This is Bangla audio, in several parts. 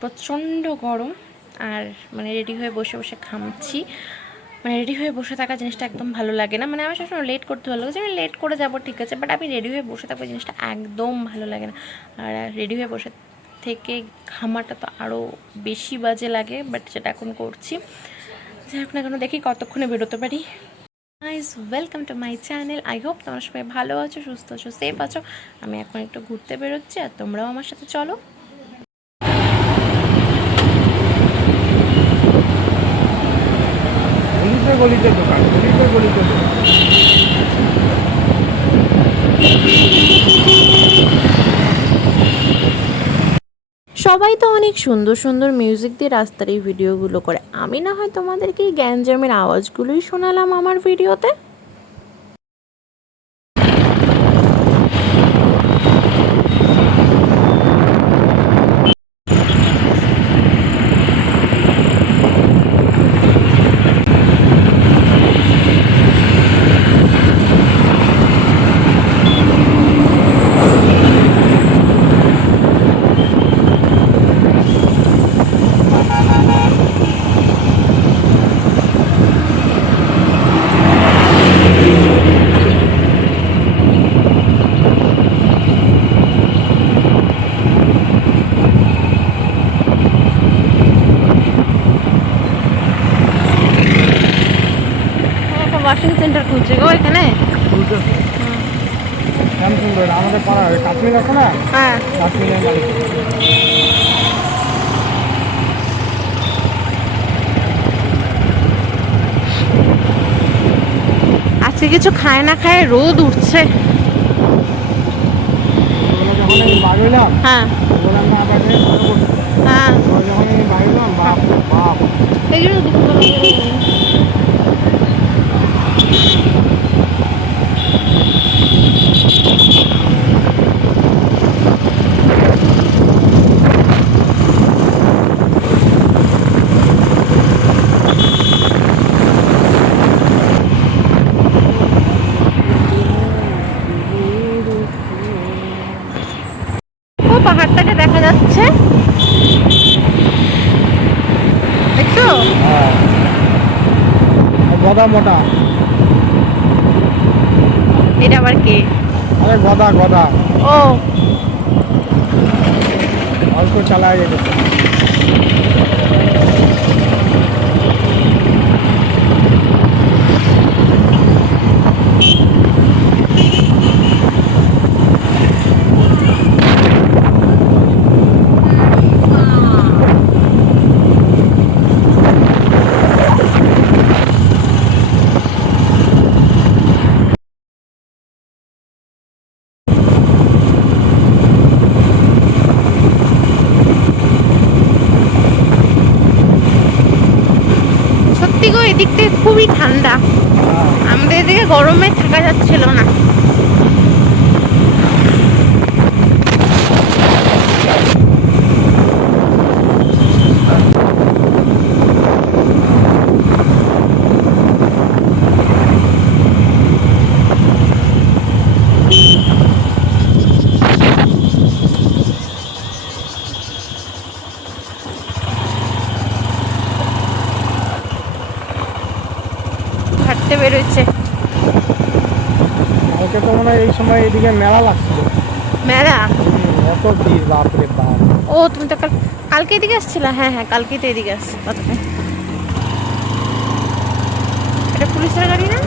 প্রচণ্ড গরম আর রেডি হয়ে বসে বসে ঘামছি। রেডি হয়ে বসে থাকা জিনিসটা একদম ভালো লাগে না। আমার সবসময় লেট করতে ভালো লাগে, আমি লেট করে যাবো ঠিক আছে, বাট আমি রেডি হয়ে বসে থাকবো জিনিসটা একদম ভালো লাগে না। আর রেডি হয়ে বসে থেকে ঘামাটা তো আরও বেশি বাজে লাগে, বাট সেটা এখন করছি। যাই হোক না কেন, দেখি কতক্ষণে বেরোতে পারি। Guys, welcome to my channel. I hope তোমরা সবাই ভালো আছো, সুস্থ আছো, সেফ আছো। আমি এখন একটু ঘুরতে বেরোচ্ছি আর তোমরাও আমার সাথে চলো। গলিতে দোকান, গলিতে দোকান। সবাই তো অনেক সুন্দর সুন্দর মিউজিক দিয়ে রাস্তার এই ভিডিওগুলো করে, আমি না হয় তোমাদেরকে এই গ্যাঞ্জামের আওয়াজগুলোই শোনালাম আমার ভিডিওতে। ওয়াশিং সেন্টার খুলছে গো এখানে। আমাদের পাড়ার কাশ্মীর আছে না, হ্যাঁ কাশ্মীরের মালিক। আজকে কিছু খায় না খায় রোদ উঠছে। যখন আমি বার হইলাম, হ্যাঁ বললাম না আবার হ্যাঁ, যখন আমি বার হইলাম, বাপ বাপ এই জন্য পাহাড়টাকে দেখা যাচ্ছে, দেখছো? গদা মোটা। এটা আবার কে? আরে গদা গদা, ও অল্প চালায় যেতে। সত্যি গো, এদিকটা খুবই ঠান্ডা, আমাদের এদিকে গরমে থাকা যাচ্ছিল না। হাঁটতে বেরোচ্ছে। কালকে তো মনে হয় এই সময় এদিকে মেলা লাগছিল। মেলা? অত ভিড়, বাপরে বাপ। ও তুমি তো কালকে এদিকে আসছিলা? হ্যাঁ হ্যাঁ, কালকেই তো এদিকে আসছে। কথাটা, এটা পুলিশের গাড়ি না?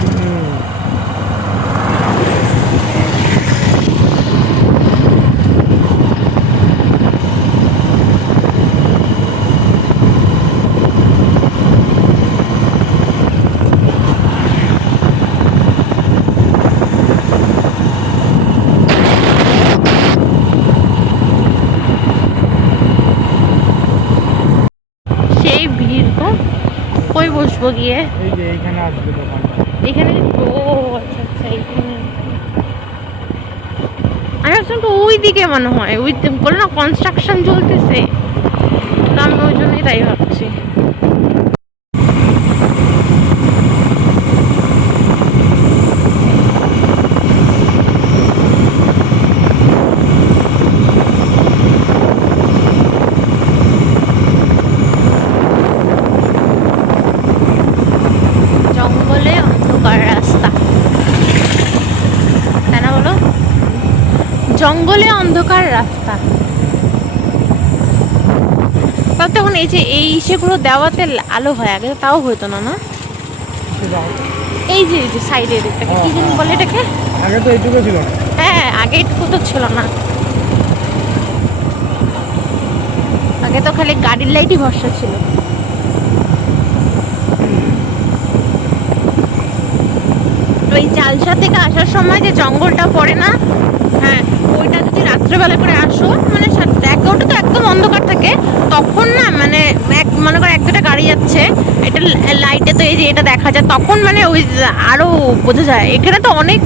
সেই ভিড় গো, কই বসবো গিয়ে? এই যে এইখানে আসবে দোকানটা। এখানে? ও আচ্ছা আচ্ছা, এইখানে। আমি ভাবছিলাম তো ওই দিকে মনে হয়, ওই বলে না কনস্ট্রাকশন চলতেছে, তো আমি ওই জন্যই তাই ভাবছি। জঙ্গলে অন্ধকার রাস্তা। তাও তখন এই যে এই সেগুলো দেওয়াতে আলো হয়, আগে তাও হতো না, না? এই যে সাইডে দিকটাকে কি যেন বলে এটাকে? আগে তো এইটুকু ছিল না। হ্যাঁ, আগে এইটুকু তো ছিল না, আগে তো খালি গাড়ির লাইটই ভরসা ছিল। ওই চালসা থেকে আসার সময় যে জঙ্গলটা পড়ে না, হ্যাঁ, ওইটা যদি রাত্রেবেলা করে আসো, মানে ওটা তো একদম অন্ধকার থাকে, তখন না মানে মনে করো এক দুটা গাড়ি যাচ্ছে, এটা লাইটে তো এই যে এটা দেখা যায়, তখন মানে ওই আরো বোঝা যায়। এখানে তো অনেক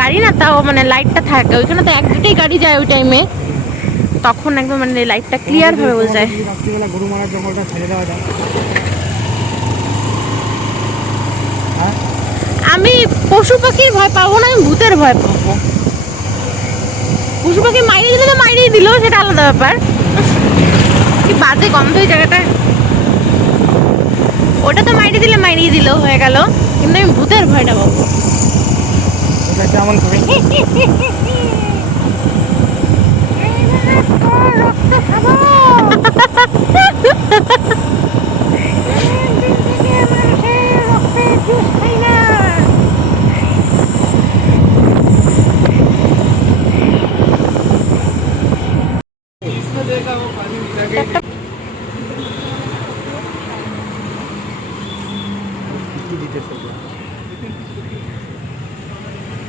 গাড়ি না, তাও মানে লাইটটা থাকে, ওইখানে তো এক দুটাই গাড়ি যায় ওই টাইমে, তখন একদম মানে লাইটটা ক্লিয়ার ভাবে বোঝা যায়। রাত্রিবেলা গরু মারার জঙ্গলটা ছেড়ে দেওয়া যায়। হ্যাঁ, আমি পশু পাখির ভয় পাবো না, আমি ভূতের ভয় পাবো। পশু পাখি মাইরে দিলে তো মাইরেই দিল, সেটা আলাদা ব্যাপার। কি বাজে গন্ধ এই জায়গাটা। ওটা তো মাইরে দিলে মাইরেই দিল, হয়ে গেল, কিন্তু আমি ভূতের ভয়টা পাবো। ওটা কেমন করে?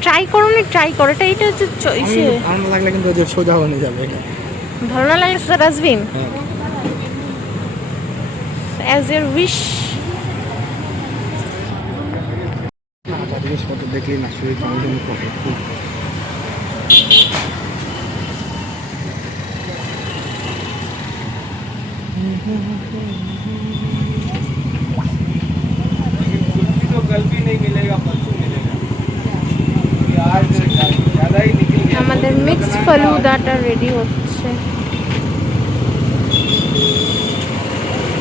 ট্রাই করো নি, ট্রাই করো, এটা হচ্ছে ঠান্ডা লাগলে কিন্তু ওই যে সোজা হয়ে যাবে এটা। ভালো না লাগলে সেটা ডাস্টবিন, অ্যাজ ইউর উইশ। জিনিসপত্র দেখলেই না শরীর কেমন যেন করে। तो कल भी नहीं मिलेगा, परसों मिलेगा। आज ज़्यादा ही निकल गया। আমাদের মিক্সড ফালুদাটা রেডি হচ্ছে।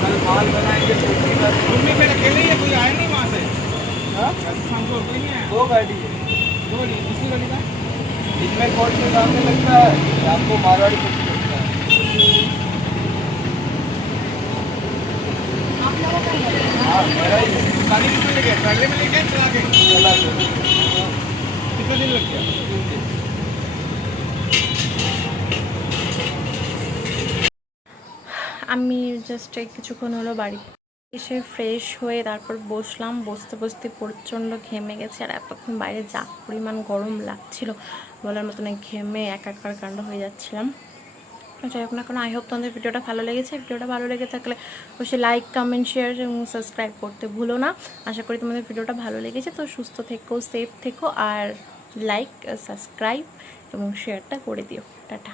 कल माल बनाएंगे तो उसके बाद घूमने में अकेले ही है, कोई आया नहीं वहाँ से? हाँ, शाम को कोई नहीं आया। दो गाड़ी है, दो गाड़ी, दूसरी गाड़ी का इसमें कोर्ट में सामने लगता है, आपको मारवाड़ी कुछ लगता है। हाँ, मेरा ही गाड़ी कितने लेके ट्रैवले में लेके चला के चला के कितना दिन लग गया? 3 दिन। আমি জাস্ট কিছুক্ষণ হলো বাড়ি এসে ফ্রেশ হয়ে তারপর বসলাম, বসতে বসতে প্রচণ্ড ঘেমে গেছে, আর এতক্ষণ বাইরে যা পরিমাণ গরম লাগছিল বলার মতো না, ঘেমে একাকার কাণ্ড হয়ে যাচ্ছিলাম। যাই হোক না কেন, আই হোপ তোমাদের ভিডিওটা ভালো লেগেছে। ভিডিওটা ভালো লেগে থাকলে অবশ্যই লাইক, কমেন্ট, শেয়ার এবং সাবস্ক্রাইব করতে ভুলো না। আশা করি তোমাদের ভিডিওটা ভালো লেগেছে। তো সুস্থ থেকো, সেফ থেকো, আর লাইক, সাবস্ক্রাইব এবং শেয়ারটা করে দিও। টাটা।